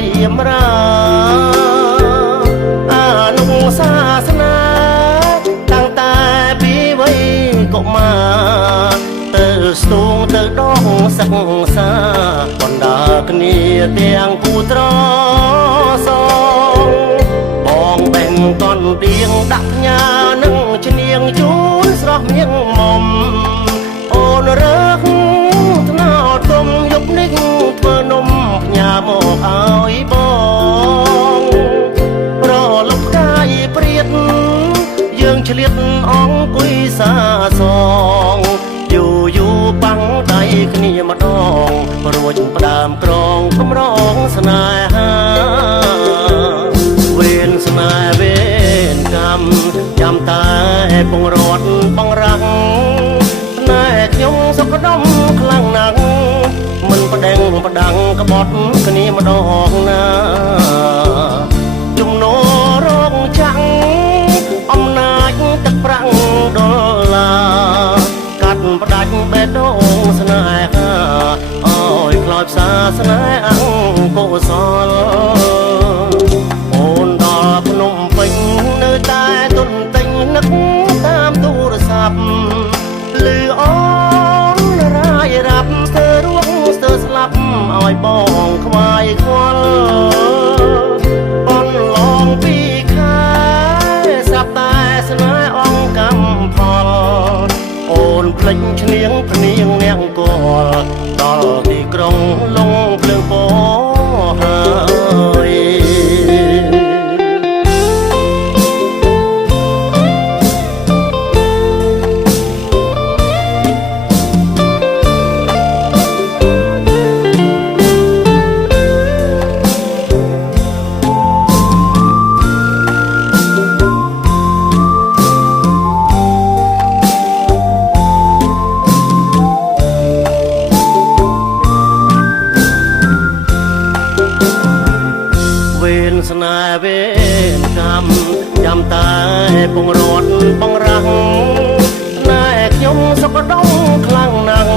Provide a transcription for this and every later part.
រៀមរាអានុសាសនាតាំងតែពីវ័យកុមារទៅស្ទូងទៅដងសិក្សាបណ្ដាគ្នាទាំងគូត្រសងបងបេងកនទៀងដាក់ផ្ញើនឹងឈ្នៀងជូនស្រស់មៀងមុំអូនរើសថ្នោតទុំយប់នេះធ្វើនំផ្ញើមកឲ្យបងប្រលប់កាយព្រាតយើងឆ្លៀតអង្គុយសាសងយូយូបាំងដៃគ្នាម្ដងរួចផ្ដើមក្រងកំរងស្នេហាវេនស្នេហ៍វេនកម្មចាំតែពងរត់បងរាំងណែខ្ញុំសុខដុមខ្លាំងណាស់មិនប្តេងប្តាំងក្បត់គ្នាម្ដងណាជំនោរងចាំងអំណាចទឹកប្រាំងដុល្លារកាត់ផ្ដាច់បេះដូងស្នេហាអើយខ្លោចផ្សាស្នេហ៍អង្គកុសលអូនដល់ភ្នំពេញនៅតែទុនទិញនឹកតាមទូរស័ព្ទលឺអូនរាយរាប់ស្ទើររួងស្ទើរស្លាប់ឲ្យបងខ្វាយខ្វល់បនឡងពីខែស្រាប់តែស្នេហ៍អង្គកម្មផលអូនភ្លេចឈ្នៀងភ្នៀងនាងកលដល់ទីក្រុងលងភ្លើងពោហើយស្នេហ៍វេនកម្មចាំតែពងរត់បងរាំងណែខ្ញុំសុខដុមខ្លាំងណាស់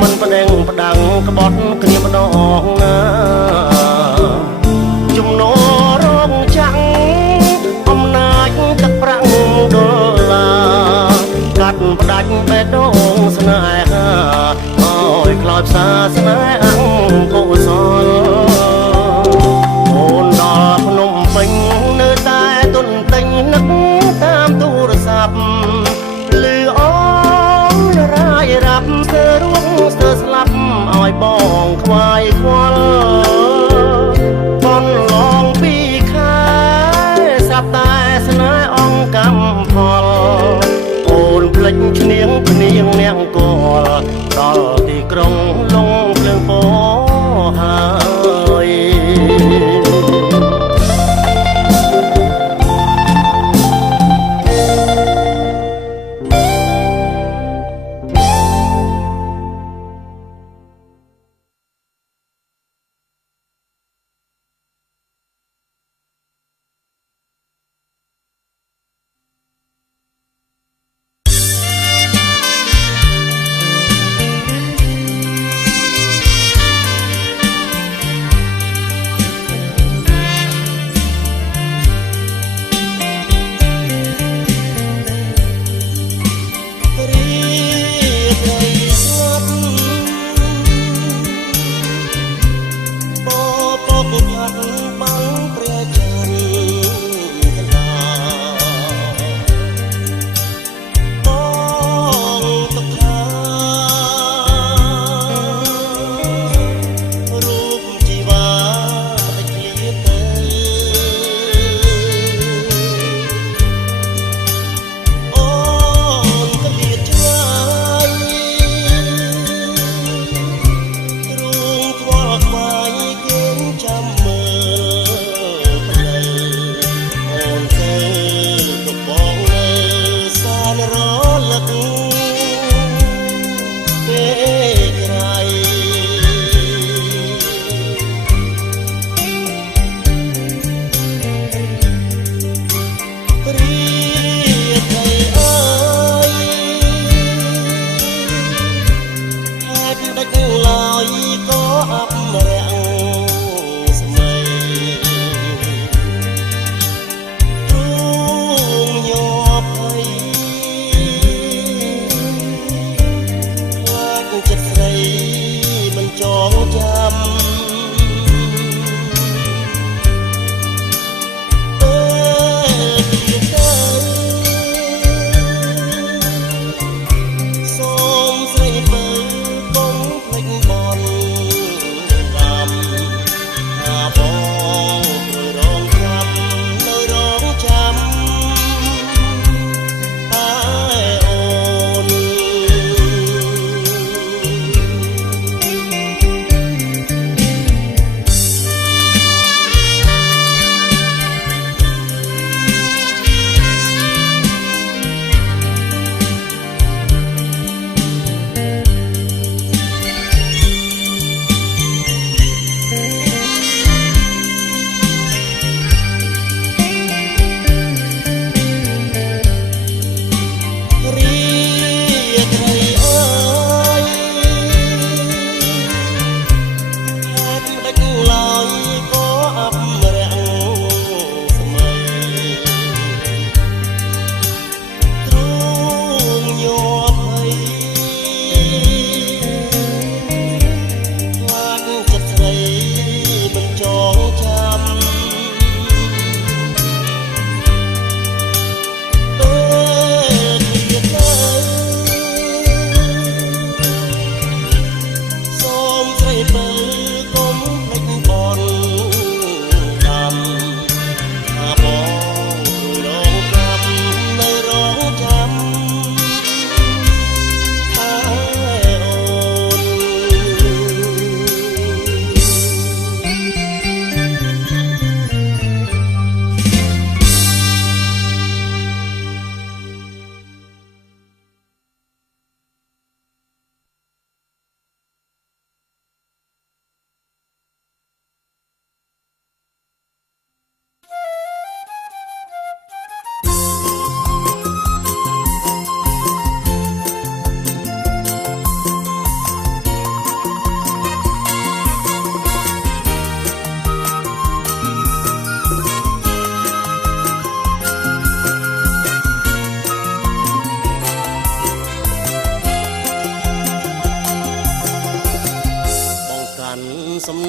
មិនប្តេងប្តាំងក្បត់គ្នាម្ដងណាជំនោរងចាំងអំណាចទឹកប្រាំងដុល្លារកាត់ផ្ដាច់បេះដូងស្នេហាអើយខ្លោចផ្សាស្នេហ៍អង្គកុសលអូនដល់ភ្នំពេញនៅតែទុនទិញនឹកតាមទូរស័ព្ទលឺអូនរាយរាប់ស្ទើររួងស្ទើរស្លាប់ឲ្យបងខ្វាយខ្វល់បនឡងពីខែស្រាប់តែស្នេហ៍អង្គកម្មផលអូនភ្លេចឈ្នៀងភ្នៀងនាងកលដល់ទីក្រុងលងភ្លើងពោហើយ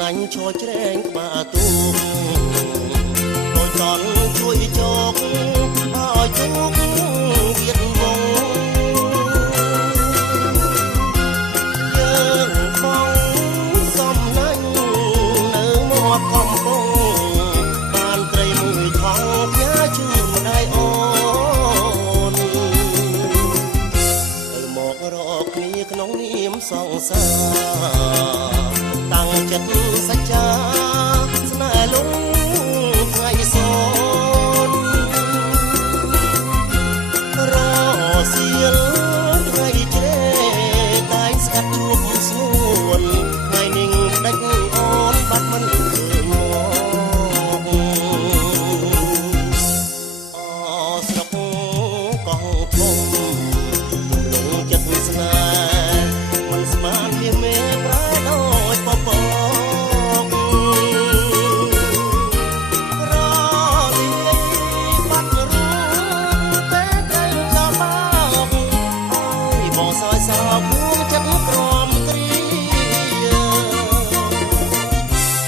ណាញ់ឈរជ្រែងក្បាលទូកដូចតន់ជួយជោគឲ្យជោគវៀតវងយើងបងសំណាញ់នៅមាត់កំពង់បានត្រីមួយថងផ្ញើជូនម្ដាយអូនទៅមករកគ្នាក្នុងនាមសង្សារតាំងចិត្តសច្ចាស្នេហ៍លងថ្ងៃសូនរសៀលថ្ងៃជ្រេតែងស្កាត់ជួបស្នួនថ្ងៃនឹងដាច់អូនបាត់មិនឃើញមកអស្រុកកងធំលងចិត្តស្នេហ៍មិនស្មានវាមេប្រែដោយពពករលីបាត់រូបតែទៅក៏បោកឲ្យបងសោយសោកពួងចិត្តក្រំគ្រា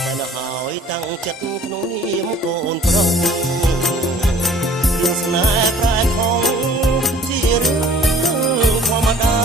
តែនៅហើយតាំងចិត្តក្នុងនាមកូនប្រុសរឿងស្នេហ៍ប្រែខំជារឿងធម្មតា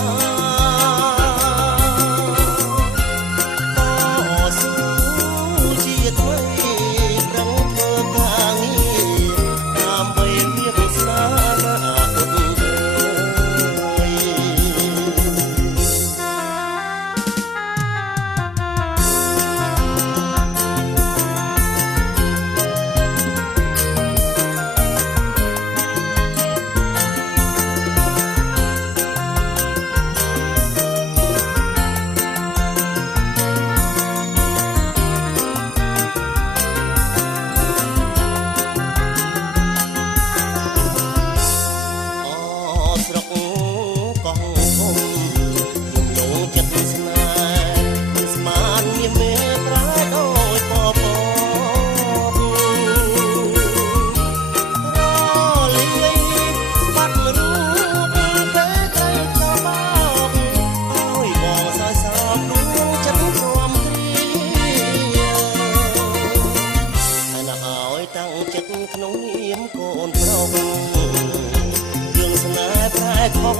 ក្នុងនាមកូនប្រុសរឿងស្នេហ៍ប្រែខំ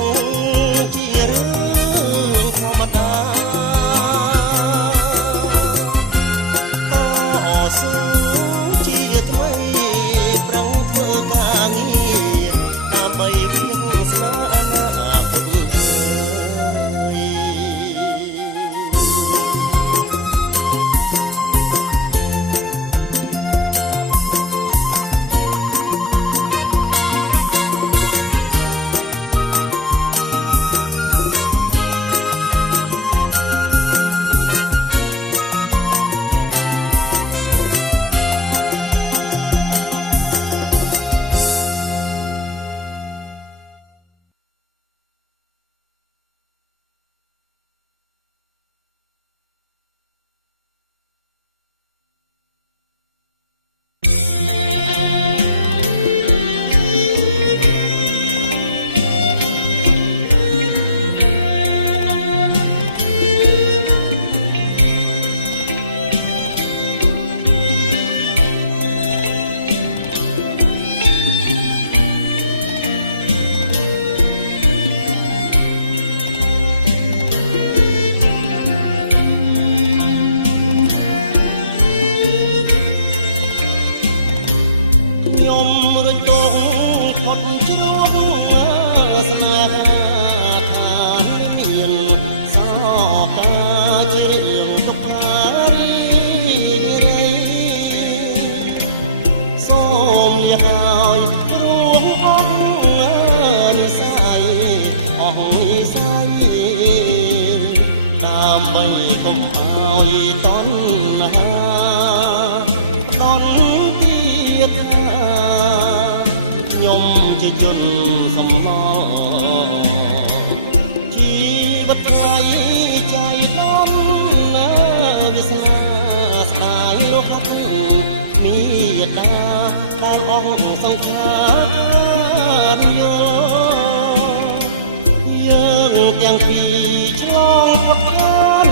ជារឿងធម្មតាតស៊ូជាថ្មីប្រឹងធ្វើការងារដើម្បីវាស្នេហ៍អនាគតខ្ញុំរួចតងផុតជ្រោកស្នេហាថាមានសោកាជារឿងទុក្ខារីរៃសូមលះហើយរួមអស់និស័យអស់និស័យដើម្បីកុំឲ្យតណ្ហាដន់ទៀតខ្ញុំជាជនសំណល់ជីវិតថ្លៃใจដំណាវាសនាស្ដាយលោកខាត់មីតាដែលអស់សង្ខារយើងទាំងពីរឆ្លងផុតខាន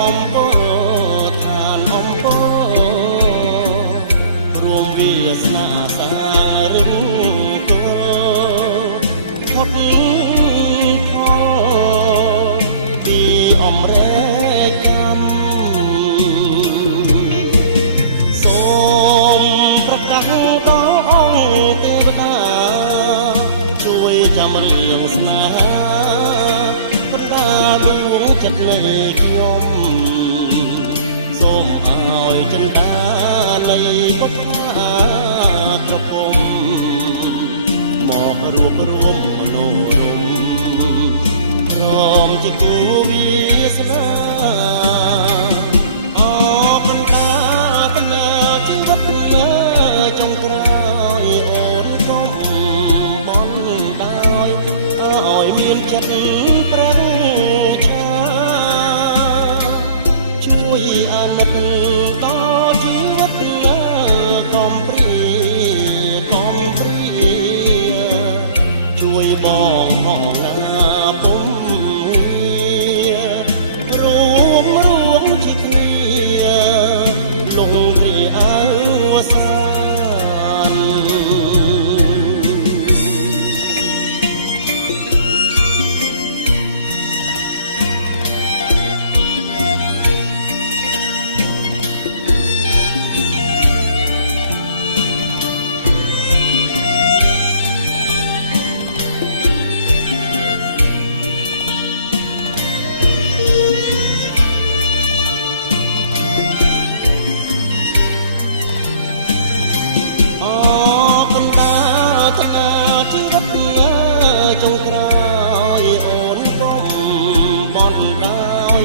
អំពើឋានអំ រែកកម្មសូមប្រកាសដល់អង្គទេវតាជួយចាំរឿងស្នេហាកណ្ដាលដួងចិត្តនៃខ្ញុំសូមឲ្យចិន្តានៃពុទ្ធក្រពុំមករੂបរួមមនោរម្យព្រមជាគូវាសនាអកណ្ដាកណាជីវិតណាចុងក្រោយអូនកុំបន់ដោយឲ្យមានចិត្តប្រឹងឆាជួយអាណិតដល់ជីវិតណាកំព្រាកំព្រាជួយបងហងណាពុំរួមជាគ្នាលងរីអើសានអកណ្ដាកណាជីវិតណាចុងក្រោយអូនកុំបន់ដោយ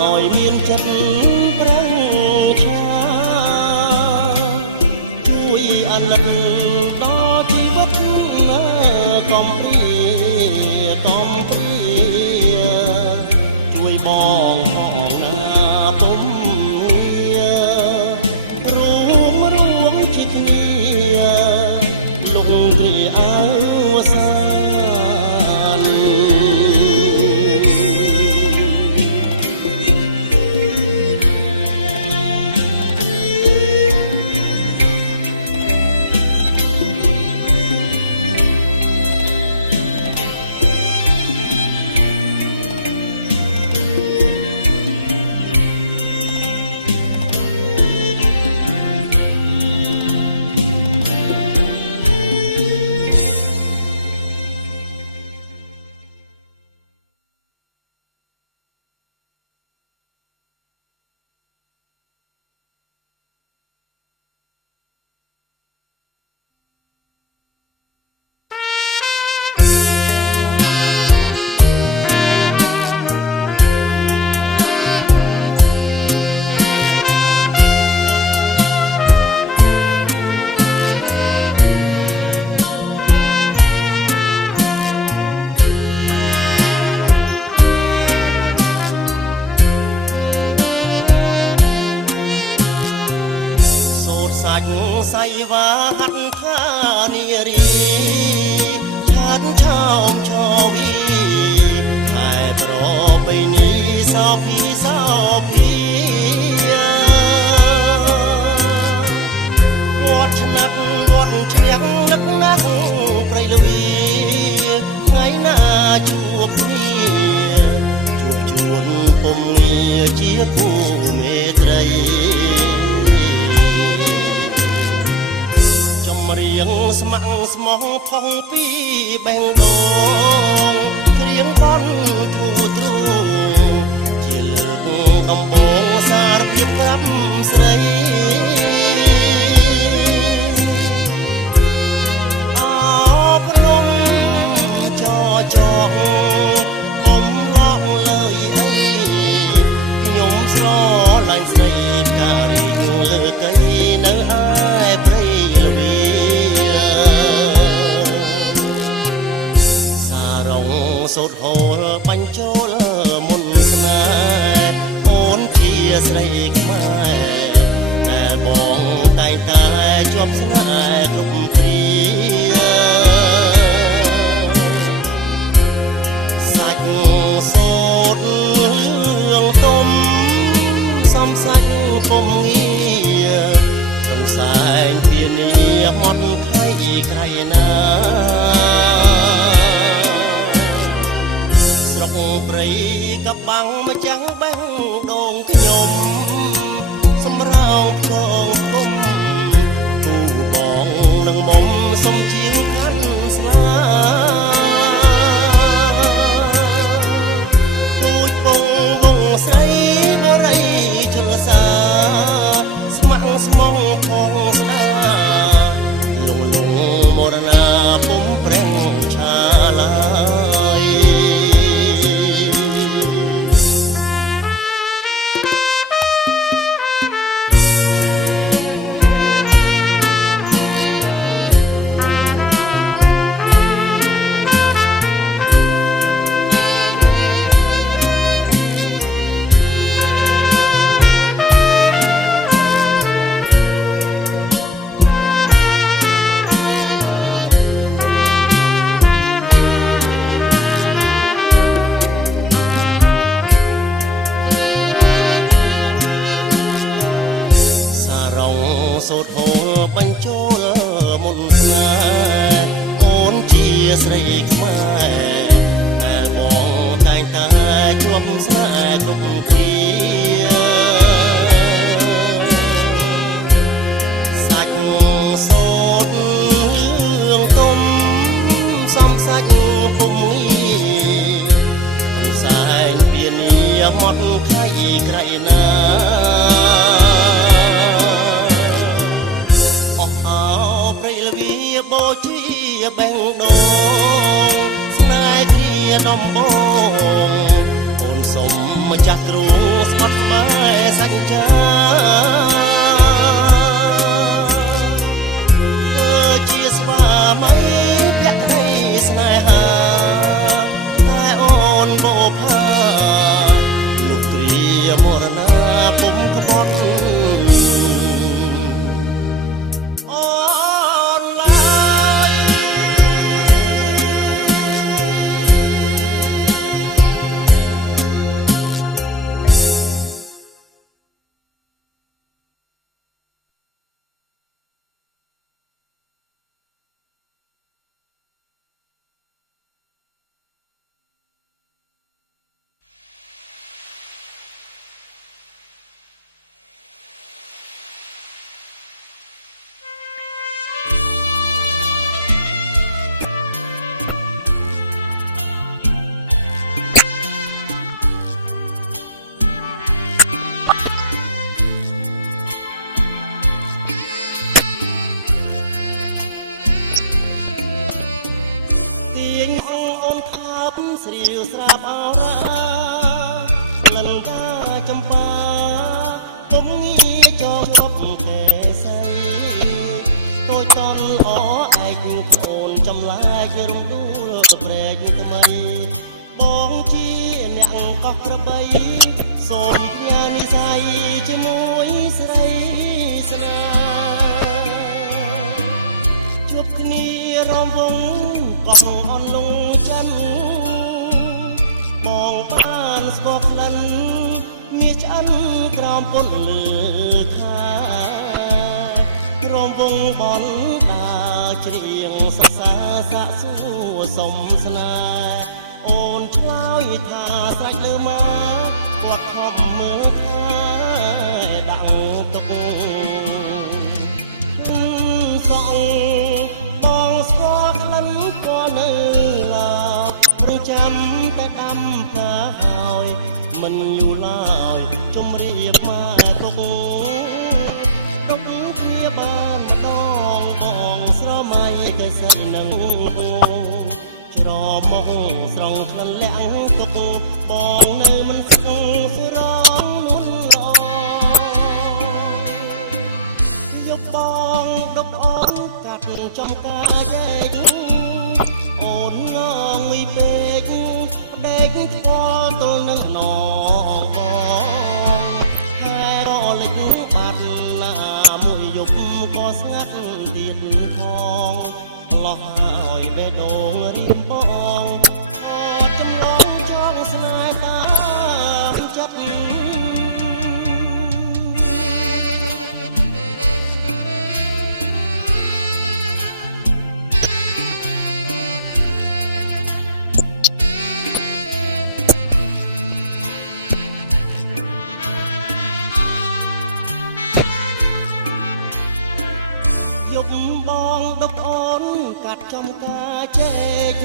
ឲ្យមានចិត្តប្រឹងឆាជួយអាណិតដល់ជីវិតណាកំព្រាកំព្រាជួយបងផងណាពុំរួមជាគ្នាលងគ្រាអើសានសៃវ៉ាហាត់ថានារីឆាតឆោមឆោវីខែប្របីនេះសោភីសោភីវត្តឆ្នាត់វត្តឈ្នះនឹកណាស់ព្រៃលវីថ្ងៃណាជួបគ្នាជួនពុំងារជាគូមេត្រីរៀងស្ម័គ្រស្មោះផុងពីបេងដូងគ្រៀងបន់ធូទ្រូជាលើកដំបងសារភាពក្រាប់ស្រីអព្រមចចកកុំឡងលើយអីខ្ញុំស្រឡាញ់ស្រីផ្ការីងលើកៃនៅឯព្រៃល្វីសូត្រហូលបញ្ចូលមុនស្នេហ៍អូនជាស្រីខ្មែរតែបងតែងតែជាប់ស្នេហ៍គ្រប់គ្រាសាច់សូត្ររឿងទុំសំសាច់ពុំងារសង្សែងពីនេះហត់ខៃក្រៃណាព្រៃ กับบังมาจังแบงโด่งខ្ញុំសម្រោងកងគុំគូបងនឹងមុំសុំជាងខាន់ស្លាទូចពងវងស្រីបរិយជលសាស្ម័គ្រស្មងផងស្ដាលងលងមរណាពុំប្រេងឆាឡាយសូត្រហូលបញ្ចូលមុនស្នេហ៍អូនជាស្រីខ្មែរតែបងតែងតែជាប់ស្នេហ៍គ្រប់គ្នាសាច់សូត្ររឿងទុំសំសាច់ពុំងាសែងពៀនីហត់ខៃក្រៃណាបូជាបេងដូងស្នេហ៍គ្នាដំបងអូនសុំម្ចាស់ទ្រូងស្បត់ស្បែសច្ចាជាស្វាមីភក្តីស្នេហាតែអូនបោផាលោកគ្រាមរណាពុំក្បត់ទាញអូនខាប់ស្រីវស្រាប់អរាលិនតាចំបាពុំងាចោជប់កែសៃតូចតនល្អឯកអូនចម្លែករំដួលប្រែកថ្មីបងជាអ្នកកោះក្របីសូមផ្ញើនិស័យជាមួយស្រីស្នាជួបគ្នារំវងកោះអនលងច័ន្ទបងបានស្គាល់ក្លិនមានឆ្អិនក្រោមពន្លឺខែរំវងបនដើរច្រៀងសរសើរសាកសួរសុំស្នេហ៍អូនឆ្លើយថាស្រេចលើមកគាត់ខំមើលថែដាក់ទុកសងបងស្គាល់ក្លិនក៏នៅឡើរងចាំតែដាំផាហើយមិនយូរឡើយជម្រាបមកទុកទុកគ្នាបានម្ដងបងស្រមៃទៅស្អីនឹងច្រមុខស្រង់ក្លិនលាក់ទុកបងនៅមិនស្គងស្រងនួនល្អយកបងដប់អូនកាត់ចំការយែកអូនងងុយពេកផ្ដេកខ្វល់ទល់នឹងណងបងហើយរលិចបាត់ណាមួយយប់ក៏ស្ងាត់ទៀតផងលោះហើយបេះដូងរៀមបងខត់ចម្លងចង់ស្នេហ៍តាមចិត្ត ដុកអូនកាត់ចំការចេក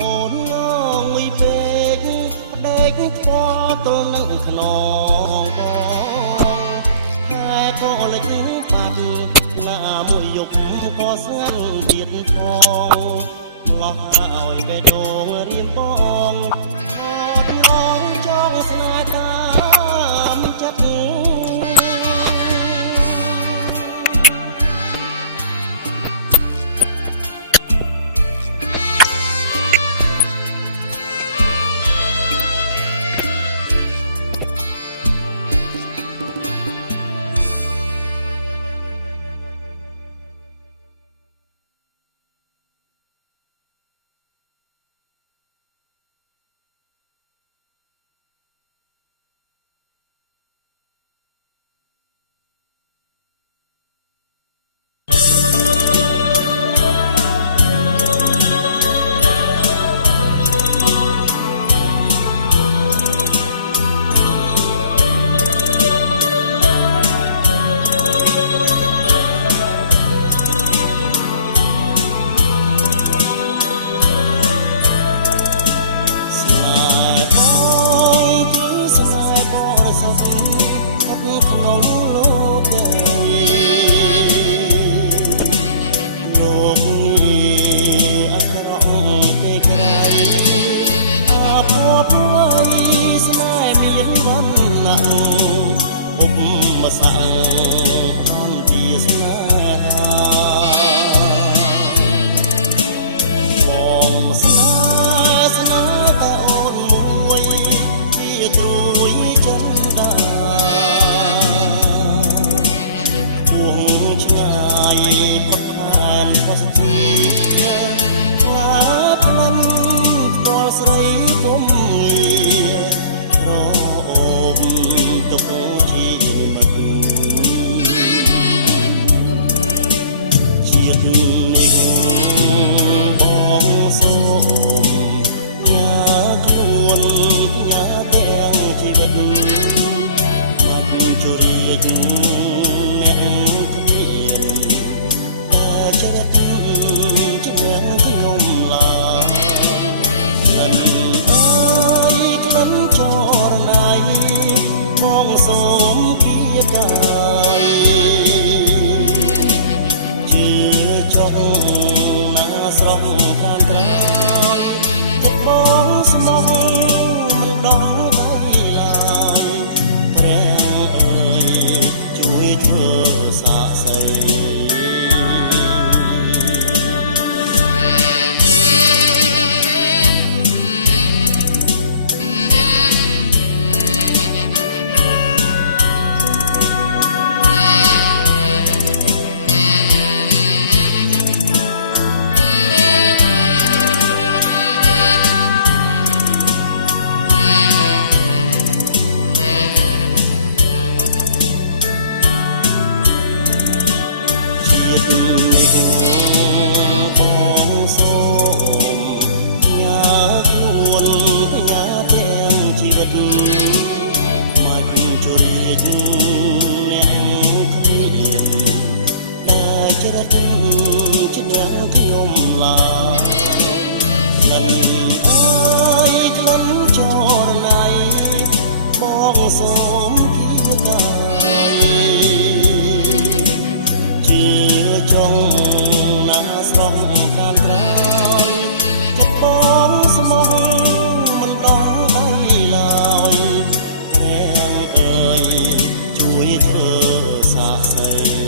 អូនងងុយពេកផ្ដេកផ្ពាល់ទល់នឹងខ្នងបងហើយក៏លិចបាត់ណាមួយយប់ក៏ស្ងាត់ទៀតផងលោះឲ្យបេះដូងរៀមបងខតឡងចង់ស្នេហ៍តាមចិត្តក្នុងលោកលោកអក្រក់ទេក្រៃអភ័ព្វព្រួយស្នេហ៍មានវណ្ណៈឧបមសាផ្ដន់ជាស្នេហាបងស្នេហ៍តែអូនមួយជាត្រួយចិនដាឆ្ងាយផុតខានផុសទីខ្លាក្លិនផ្ទាល់ស្រីគុំងាររអូបទុកជីមិត្តជាតិនេះបងសូមញ៉ាខ្លួនញ៉ាទាំងជីវិតមកជួរៀចអ្នកជ្រះជំនះខ្ញុំឡាក្លិនអើយក្លិនចរណៃបងសូមគៀកាយជឿចង់ណាស្រស់ខាងក្រោយចិត្តបងស្មោះមិនដងដៃឡើយព្រះអើយជួយធ្វើសាក្សីនេះបងសូមញ៉ាខ្លួនញ៉ាទាំងជីវិតមកជួរៀចអ្នកគ្មានដែលជ្រះជំនះខ្ញុំឡើយក្លិនអើយក្លិនចរណៃបងសូមគៀកាយចង់ណាស្រស់ខាងក្រោយចិត្តបងស្មោះមិនដងដៃឡើយព្រះអើយជួយធ្វើសាក្សី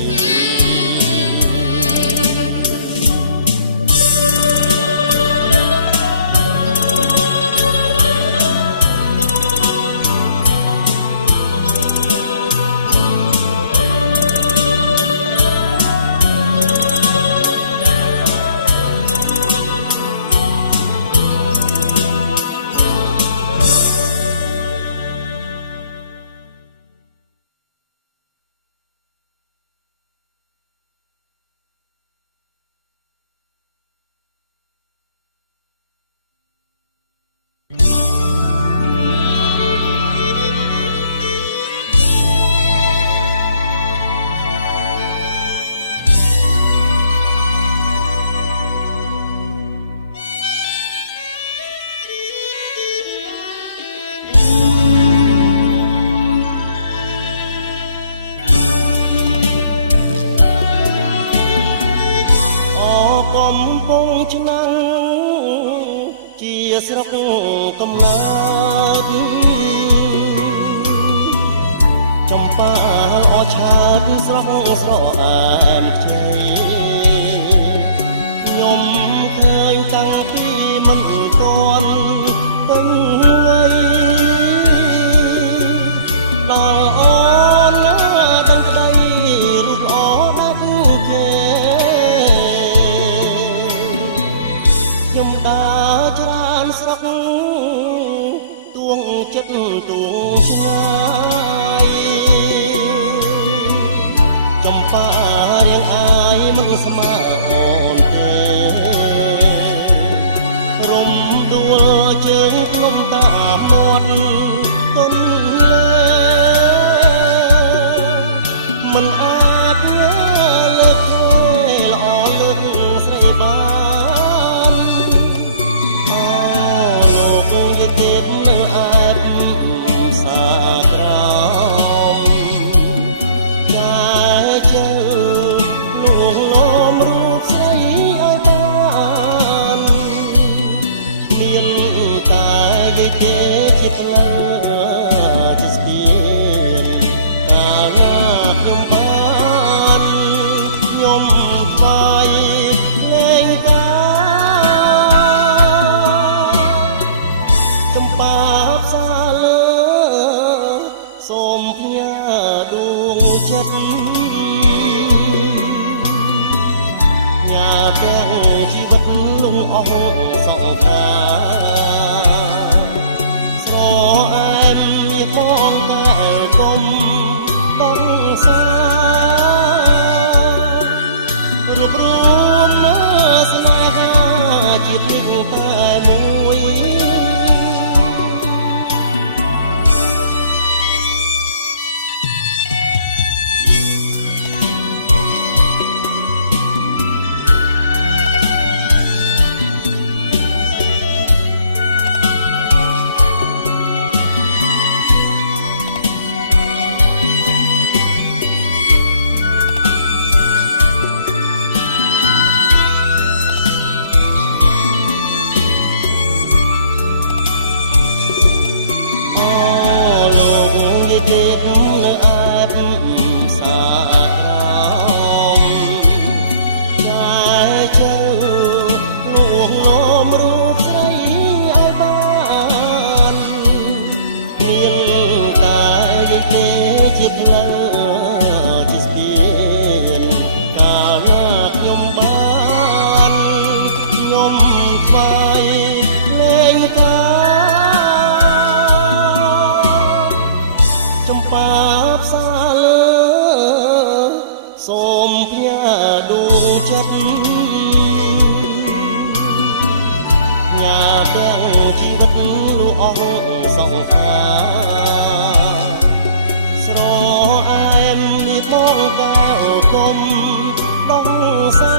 កំពង់ឆ្នាំងជាស្រុកកំណើតចំប៉ាអឆើតស្រស់ស្រអែមខ្ចីខ្ញុំឃើញតាំងពីមិនទាន់ពេញវ័យដល់អូនណាដឹងក្តីរូបល្អដាច់គេខ្ញុំដើរច្រើនស្រុកទួងចិត្តទួងឆ្ងាយចំប៉ារៀងអាយមិនស្មើអូនទេរំដួលជើងភ្នំតាមមាត់ទន្លេមិនអាចលើកធ្វើល្អលើកស្រីបានអូលោកយកទៀតនៅអែបសាក្រមចាជើលួងលោមរូបស្រីឲ្យបានមានតែយាយទេជាផ្លូវជាស្ពានកាលណាខ្ញុំបានខ្ញុំថ្វាយលេងកាចំប៉ាផ្សាលើសូមផ្ញើដួងចិត្តញ៉ាទាំងជីវិតលងអស់សង្ខារស្រអែមជាបងតែគុំដងសារួបរមស្នេហាជាតិនេះតែមួយលោកយាយទេនៅអែបសាក្រមចាជើលួងលោមរូបស្រីឲ្យបានមានតែយាយទេជាផ្លូវជាស្ពានកាលណាខ្ញុំបានខ្ញុំថ្វាយលេងកាចំប៉ាផ្សាលើសូមផ្ញើដួងចិត្តញ៉ាទាំងជីវិតលូអស់សង្ខារស្រអែមនេះបងកៅគុំដងសា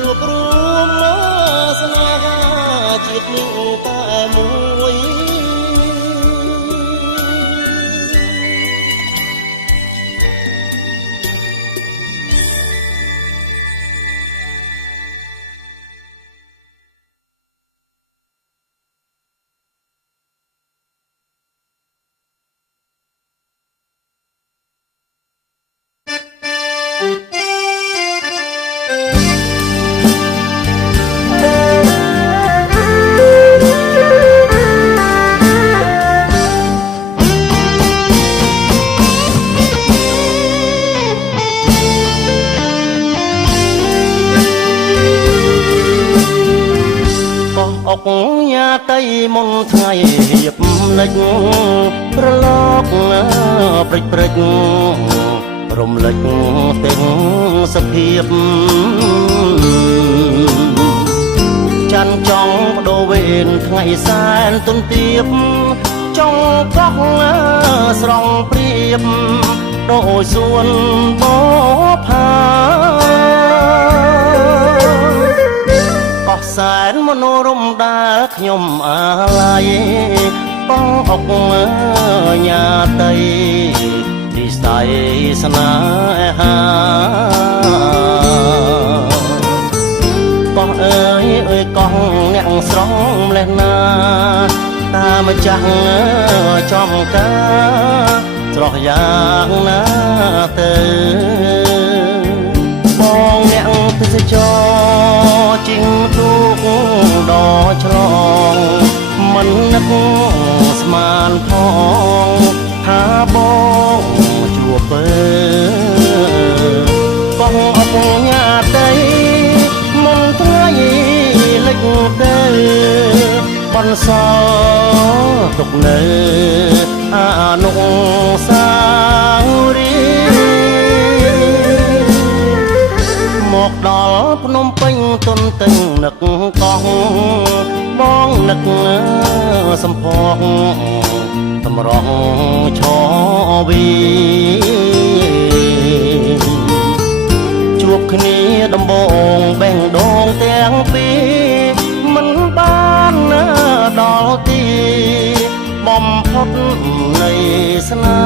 រួបរមស្នេហាជាតិនេះតែមួយអុកញ៉ាតីមុនថ្ងៃហៀបនិចប្រឡកព្រិចព្រិចរំលេចទាំងសភាពច័ន្ទចង់បដូរវេនថ្ងៃសែនទុនទៀបចង់កោះស្រង់ព្រៀបដោយសួនបផាកោះ សែនមនោរម្យដែលខ្ញុំអាឡ័យបងអុកញាតីនិស័យស្នេហាកោះអើយកោះអ្នកស្រងម្លេះណាតាមចាស់ចំការស្រស់យ៉ាងណាទៅបងអ្នកទេសចរជីងទូកដល់ឆ្លងមិននឹកស្មានផងថាបងជួបពើបងអបញាតីមុនថ្ងៃលិចទៅបនសល់ទុកនៅអនុសាវរីយ៍មកដល់ភ្នំពេញទុនទិញនឹកកោះបងនឹកសំភកតម្រង់ឈវីជួបគ្នាដំបងបេះដូងទាំងពីរមិនបានដល់ទីបំផុតនៃស្នេ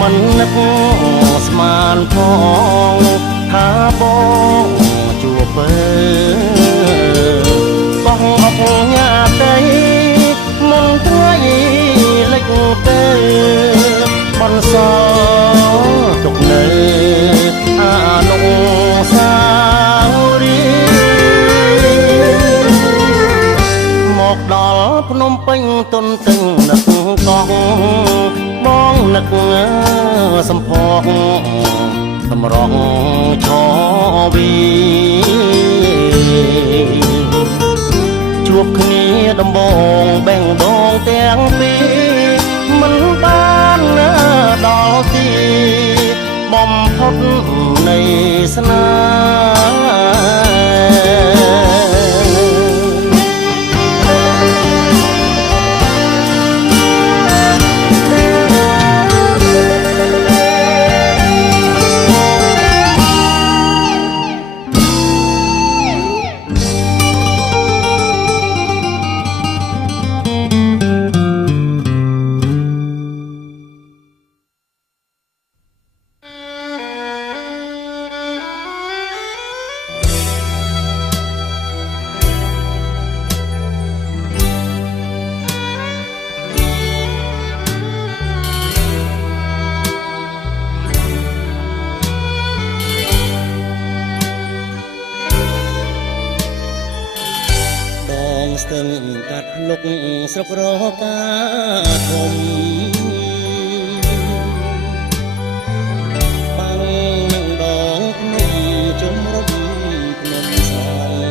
មិននឹកស្មានផងថាបងជួបពើបងអបញាតីមុនថ្ងៃលិចទៅបនសល់ទុកនៅអនុសាវរីយ៍មកដល់ភ្នំពេញទុនទិញនឹកកោះបងនឹកសំភកតម្រង់ឈវីជួបគ្នាដំបងបេះដូងទាំងពីរមិនបានដល់ទីបំផុតនៃស្នេស្ទឹងកាត់លុកស្រុករកាធំបាំងនឹងដងភ្នំជំរុំភ្នំសង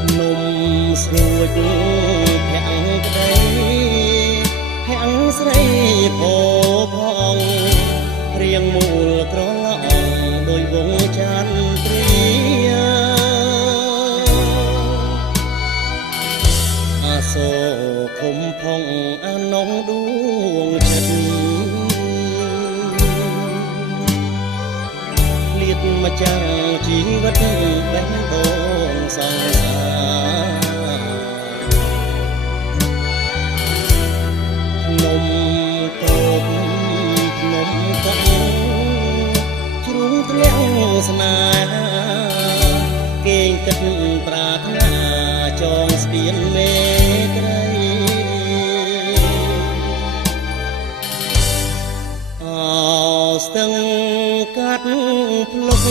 ភ្នំស្រួចភាំងក្ដីភាំងស្រីផោផងរៀងមូលក្រឡងដោយវងច័ន្ទសូខំផងអនងដួងចិត្តលៀតមកចាំងជីវិតបេះដូងសងសាភ្នំតូបភ្នំកោះជ្រុងទ្រាំងស្នេហាគេងគិតប្រាថ្នាចងស្ពានមេស្ទឹងកាត់ភ្លុក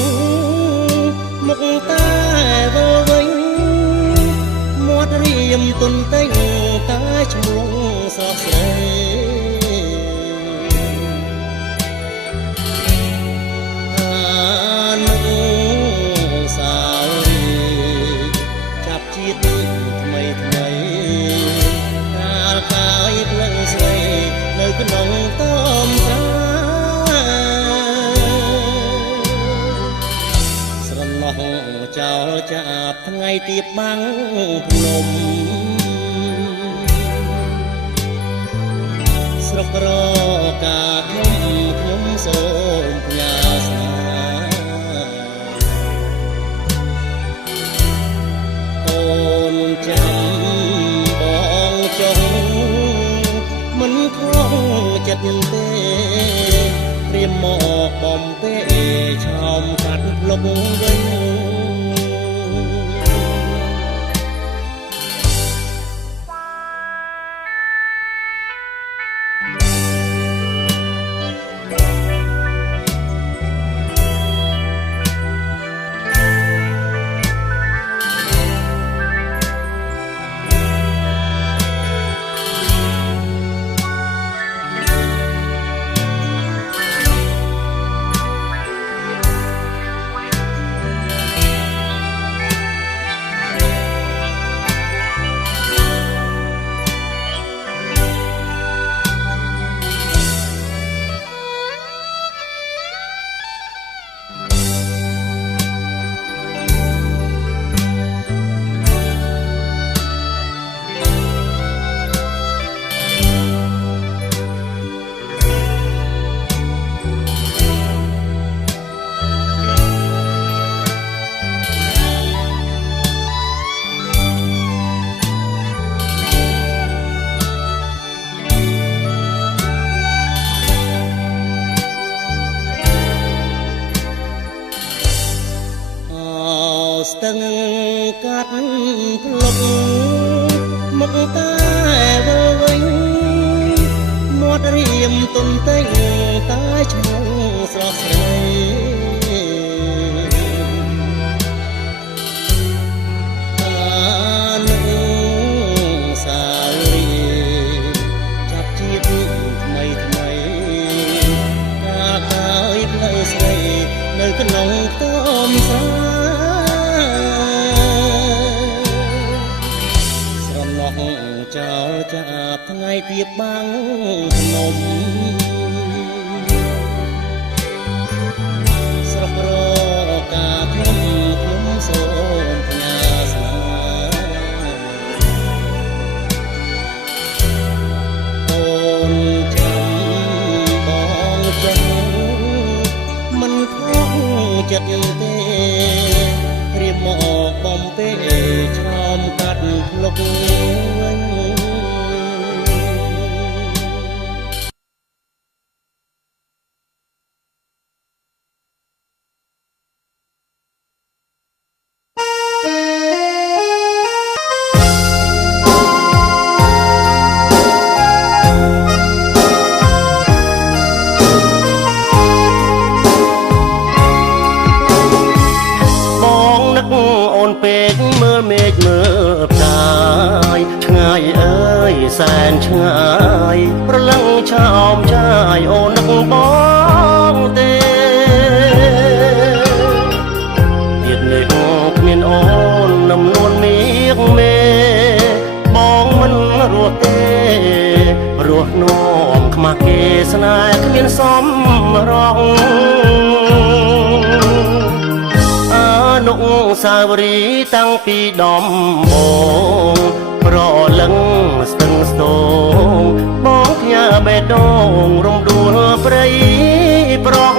មុខតែវល់វិញមាត់រៀមទុនទិញតែឈ្មោះសោកស្រី ក្នុងតំសាស្រណោះចោលចាប់ថ្ងៃទៀបបាំងភ្នំស្រុករកាខ្ញុំសូមផ្ញើស្នាអូនចាំបងចង់មិនខំចិត្តទេព្រាមមកបំពេឆោមកាត់ភ្លុកវិញស្ទឹងកាត់ភ្លុកមកតែវើវិញមាត់រៀមទុនតេងតែឈ្មោះស្រស់ស្រីសារីចាប់ជាតិថ្មីកាកាយផ្លូវស្រីនៅក្នុងតំសាចោលចាប់ថ្ងៃទៀបបាំងភ្នំស្រុករកាខ្ញុំសូមផ្ញើស្នាអូនចាំបងចឹងមិនខំចិត្តទេព្រាមមកបំពេឆោមកាត់ភ្លុកវិញមើលមេឃមើលផ្កាយឆ្ងាយអើយសែនឆ្ងាយប្រលឹងឆោមឆាយអូននឹកបងទេទៀតនេះគ្មានអូននំនួនមាសមេបងមិនរស់ទេរស់នោមខ្មាស់គេស្នេហ៍គ្មានសមរងនុសាវរីយ៍តាំងពីដំបូងប្រលឹងស្ទឹងស្ទងបងផ្ញើបេះដូងរំដួលព្រៃប្រង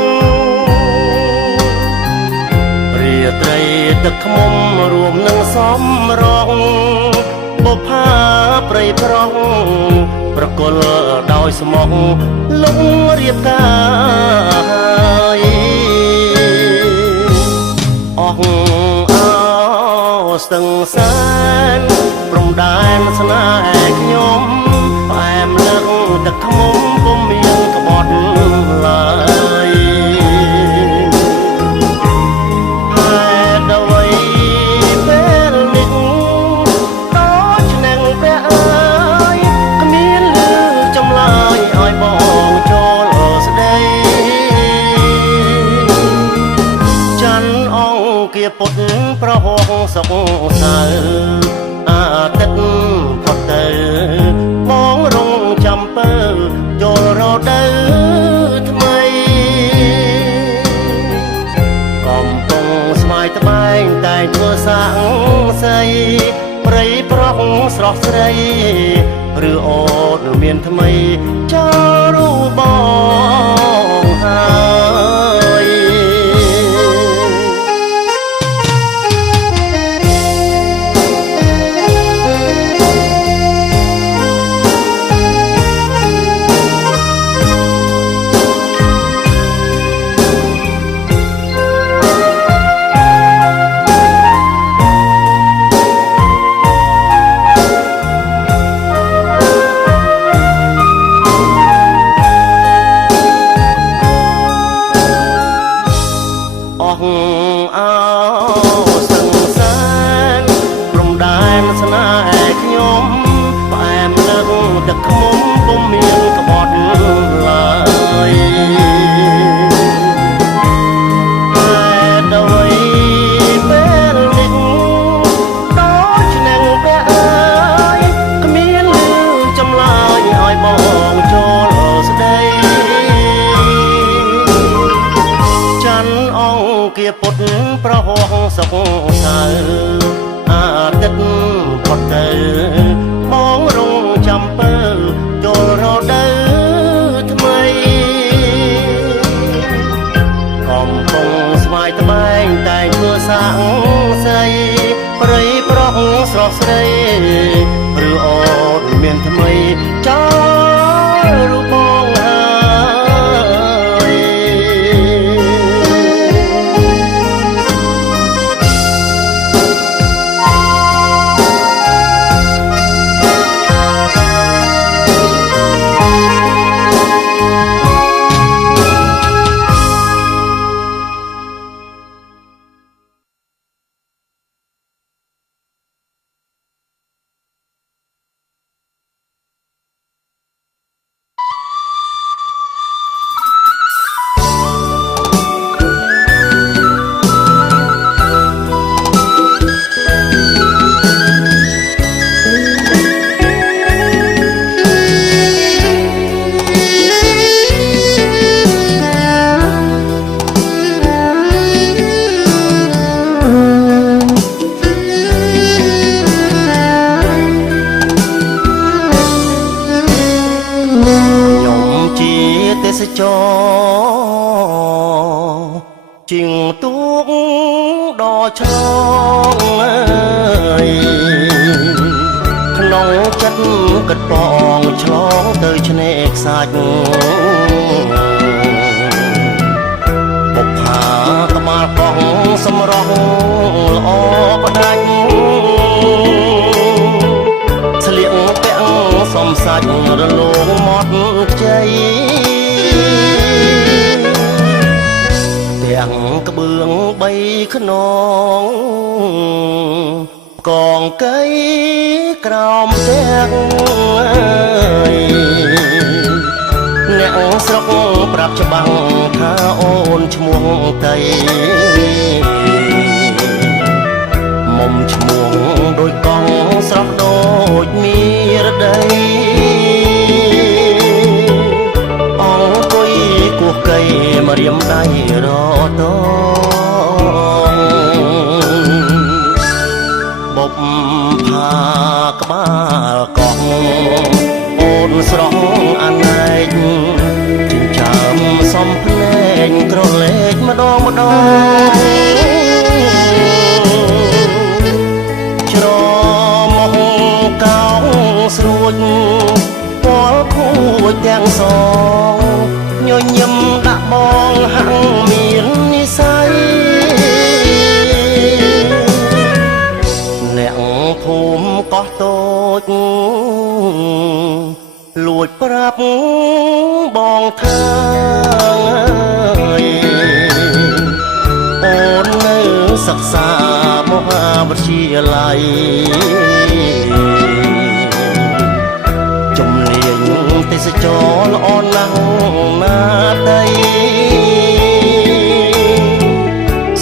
រាត្រីទឹកឃ្មុំរួមនឹងសំរងបុប្ផាព្រៃប្រងប្រគល់ដោយស្មោះលងរៀបការអស់ស្ទឹងសែនព្រំដែនស្នេហ៍ខ្ញុំផ្អែមលឹងទឹកឃ្មុំពុំមានក្បត់ឡើយហេតុអ្វីពេលនេះដូចឆ្នាំងព្រះអើយគ្មានលឺចម្លើយឲ្យបងចូលស្ដីច័ន្ទអង្គាពុតប្រហោងសុកសៅអាទិត្យផុតទៅបងរងចាំពើចូលរ ដូវថ្មីកំពុងស្វាយត្បែងតែធ្វើសាំងសីព្រៃប្រុសស្រស់ស្រីឬអូនមានថ្មីចូលរូបបងហើយអស់អោសង្សារព្រំដែនស្នេហ៍ខ្ញុំផ្អែមលើកទឹកឃ្មុំពុំមានក្បត់ឡើយតែដោយពេលនេះដូចឆ្នាំងព្រះអើយគ្មានលឺចម្លើយឲ្យបងចូលស្ដីច័ន្ទអង្គាពុតប្រហោះសុខសៅអាទិត្យផុតទៅបងរងចាំពើចូលរដូវថ្មីកំពុងស្វាយត្បែងតែធ្វើសាំងសីព្រៃប្រុសស្រស់ស្រីឬអូនមានថ្មីចូលរូបបងហើយទេសចរជាងទូកដ៏ឆ្លងក្នុងចិត្តគិតបងឆ្លងទៅឆ្នេរខ្សាច់បុកផាក្បាលកោះសម្រស់ល្អបដាច់ស្លៀកពាក់សំសាច់រលោងមាត់ខ្ចីទាំងក្បឿងបីខ្នងកងកៃក្រោមទាំងអ្នកស្រុកប្រាប់ច្បាំងថាអូនឈ្មោះតៃមុំឈ្មោះដូចកងស្រស់ដូចមានរដីអង្គុយគោះកៃមករៀមដៃរតងបុកផាក្បាលកោះអូនស្រស់អណែកចិញ្ចើមសំភ្នែកក្រឡេកម្ដងម្ដងច្រមកកោងស្រួចពលខូចទាំងសងញញឹមដាក់បងហាំងមាននិស័យអ្នកភូមិកោះតូចលួចប្រាប់បងថាអូននៅសិក្សាមហាវិទ្យាល័យជំនាញទេសចរល្អណាស់ណាតី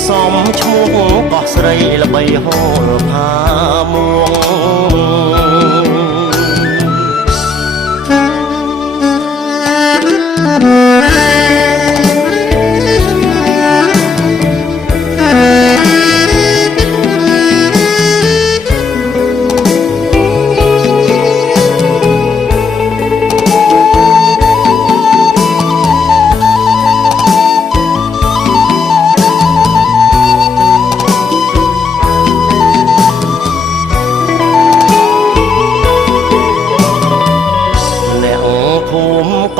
សមឈ្មោះកោះស្រីល្បីហូរផាមួង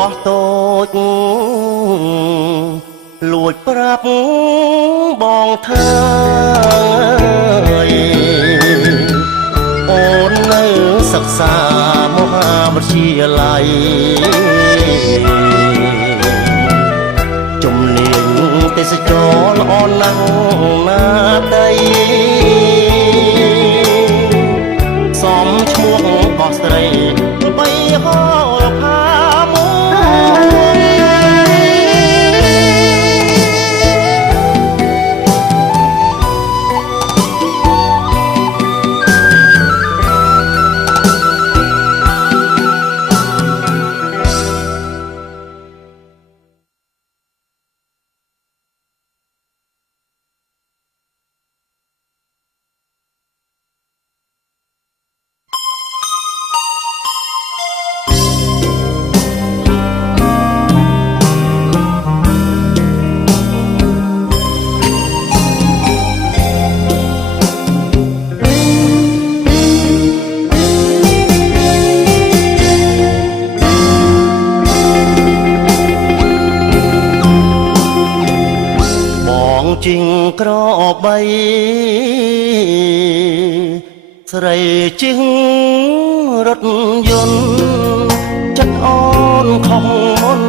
ោះតូចលួចប្រាប់បងថាអូននៅសិក្សាមហាវិទ្យាល័យជំនាញទេសចរល្អណាស់ណាដីសំឈ្មោះបោះស្រីបីហោផាជីងក្របីស្រីជីងរថយន្តចិត្តអូនខំមុន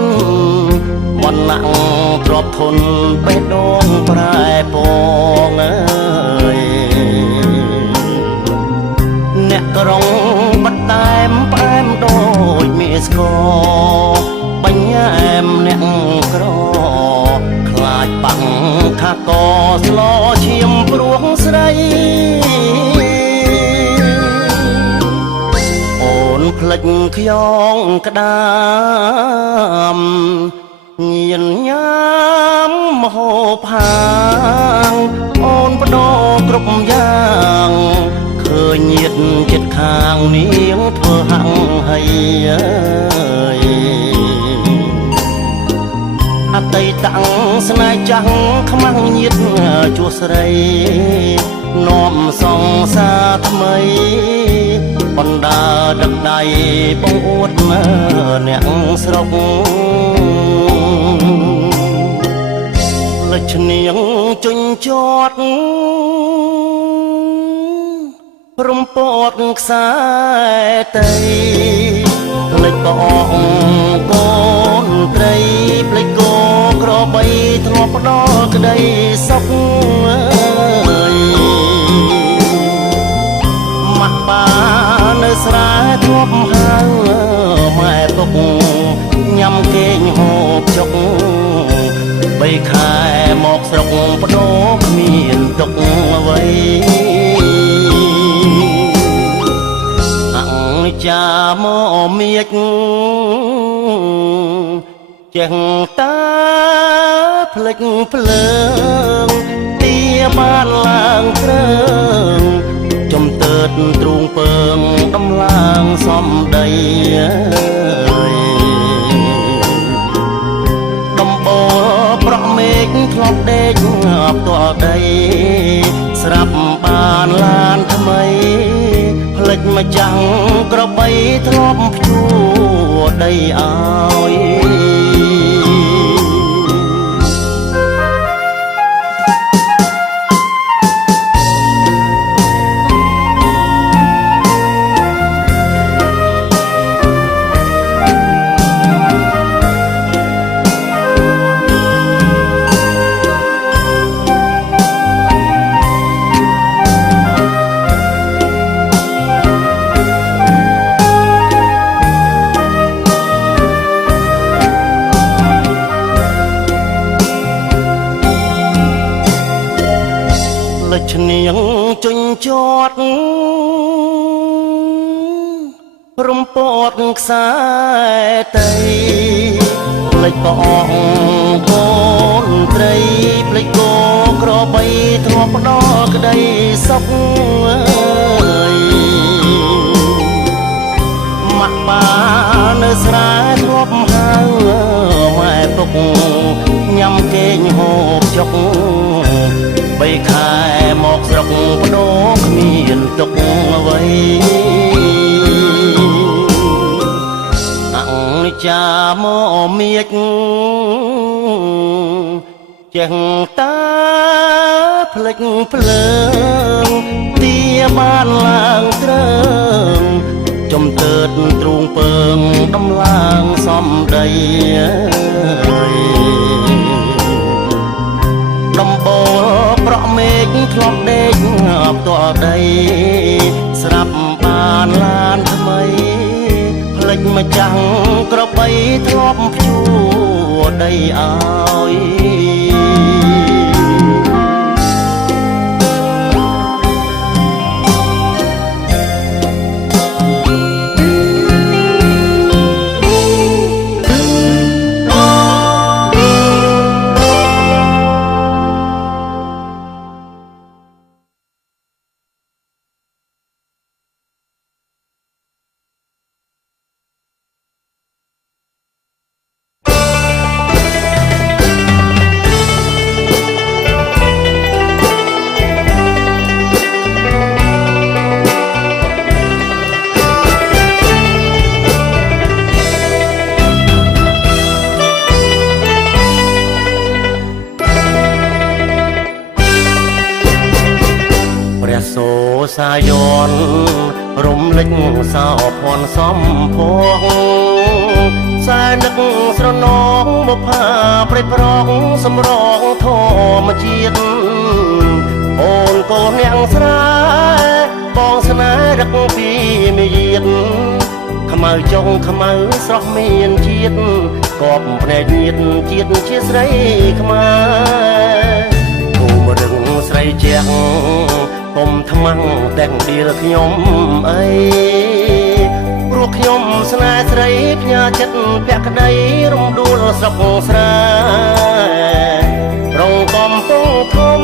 មនណាំងទ្របធនបេះដូងប្រែពងអើយអ្នកក្រុងបាត់តែមផ្អែមដូចមានស្គរបញ្ញាអែមអ្នកក្រខ្លាចបាំងខាកស្លោឈាមព្រោះស្រីអូនផ្លិចខ្យងក្ដាមញៀនញ៉ាំមហូបហាងអូនបដោគ្រប់យ៉ាងឃើញញាតចិត្តខាងនាងធ្វើហាំងហើយអតីតស្នេហ៍ចាស់ខ្មាំងញាតជួស្រីនាំសងសាថ្មីបណ្ដាដឹកដៃបងអួតអ្នកស្រុកលិចនាងជញ្ជាត់រំពត់ខ្សែតីផ្លេចបងកូនត្រីផ្លេចគោក្របីធ្លាប់ផ្ដល់ក្ដីសុខម៉ាក់បានៅស្រែធ្លាប់ហៅម៉ែពុកញ៉ាំគេងហូបចុកបីខែមកស្រុកបដោគ្មានទុកអ្វីចាមកមៀកចេះតាផ្លេចភ្លើងទាបានឡើងគ្រើងចំទើតទ្រូងពើងដំឡើងសំដីដំបូលប្រក់មេឃធ្លាប់ដេកផ្ទាល់ដីស្រាប់បានឡានថ្មីផ្លេចម្ចាំងក្របីធ្លាប់ភ្ជួរដីឲ្យ ឈ្នៀងជញ្ជាត់រំពត់ខ្សែតីផ្លេចបងកូនត្រីផ្លេចគោក្របីធ្លាប់ផ្ដល់ក្ដីសុខម៉ាក់បានៅស្រែធ្លាប់ហៅម៉ែពុកញ៉ាំគេងហូបចុកបីខែមកស្រុកបដោគ្មានទុកអ្វីអ ចាមកមៀកចេះតាផ្លេចភ្លើងទាបានឡើងត្រឹងចំទើតទ្រូងពើងដំឡើងសំដីដំបូលប្រក់មេឃធ្លាប់ដេកផ្ទាល់ដីស្រាប់បានឡានថ្មីផ្លេចម្ចាំងក្របីធ្លាប់ភ្ជួរដីឲ្យសូសាយនរំលេចសោភ័ណ្ឌសំភងសែនឹកស្រណងមកផាប្រៃប្រងសម្រងធម្មជាតិអូនកូនអ្នកស្រែបងស្នេហ៍រឹកពីមាយាទខ្មៅចុងខ្មៅស្រស់មានជាតិកបភ្នែកញាតជាតិជាស្រីខ្មែរគូមរឹងស្រីជាងកុំថ្មាំងទាំងដៀលខ្ញុំអីព្រោះខ្ញុំស្នេហ៍ស្រីផ្ញើចិត្តភក្តីរំដួលស្រុកស្រែរងកំពុងធំ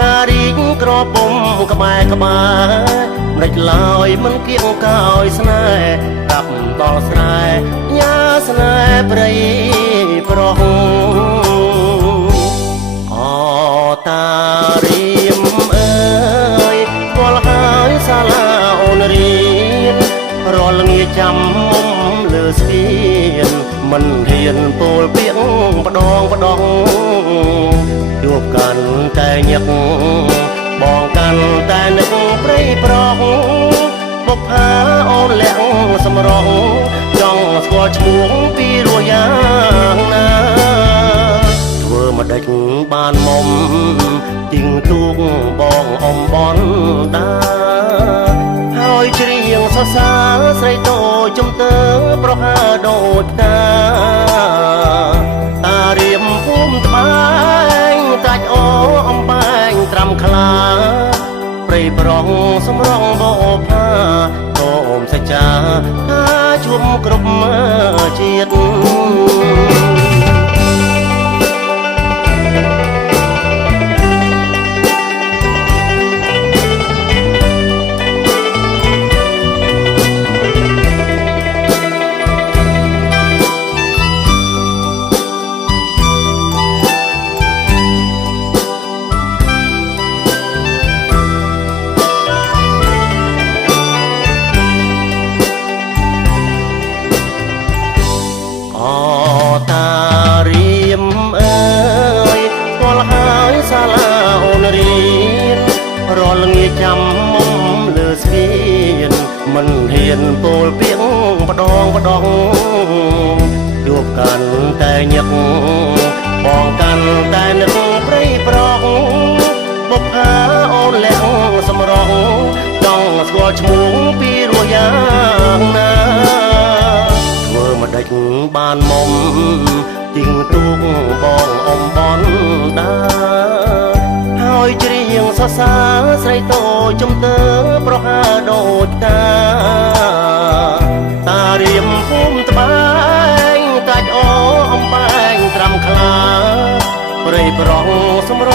ការរីកក្រពុំក្បែរក្បែរមិនដេចឡើយមិនគៀងកោយស្នេហ៍កាប់ដល់ស្រែញ៉ាស្នេហ៍ព្រៃប្រុសអតារៀមសាលាអូនរៀនរាល់ងាចាំមុំលើស្ពានមិនហ៊ានពោលពាក្យម្ដងជួបកាន់តែញឹកបងកាន់តែនឹកព្រៃប្រងបុកផាអូនលាក់សម្រងចង់ស្គាល់ឈ្មោះពីរសយ៉ាងណាធ្វើមកដេចបានមុំជីងទូកបងអំបនដាហើយច្រៀងសរសើរស្រីតូចជំទើប្រហើដូចផ្កាតារៀមភូមិត្បែងតាច់អូអំបែងត្រាំខ្លាព្រៃប្រងសម្រងបោផាកូនសច្ចាថាជុំគ្រប់ជាតិចាំមុំលើស្ពានមិនហ៊ានពោលពាក្យម្ដងជួបកាន់តែញឹកបងកាន់តែនឹកព្រៃប្រងបុកផាអូនលាក់សម្រងចង់ស្គាល់ឈ្មោះពីរសយ៉ាងណាធ្វើមកដេចបានមុំជីងទូកបងអំបនដាហើយច្រៀងសរសើរស្រីតូចជំទើប្រហើដូចផ្កាតារៀមភូមិត្បែងតាច់អូអំបែងត្រាំខ្លាព្រៃប្រងសម្រ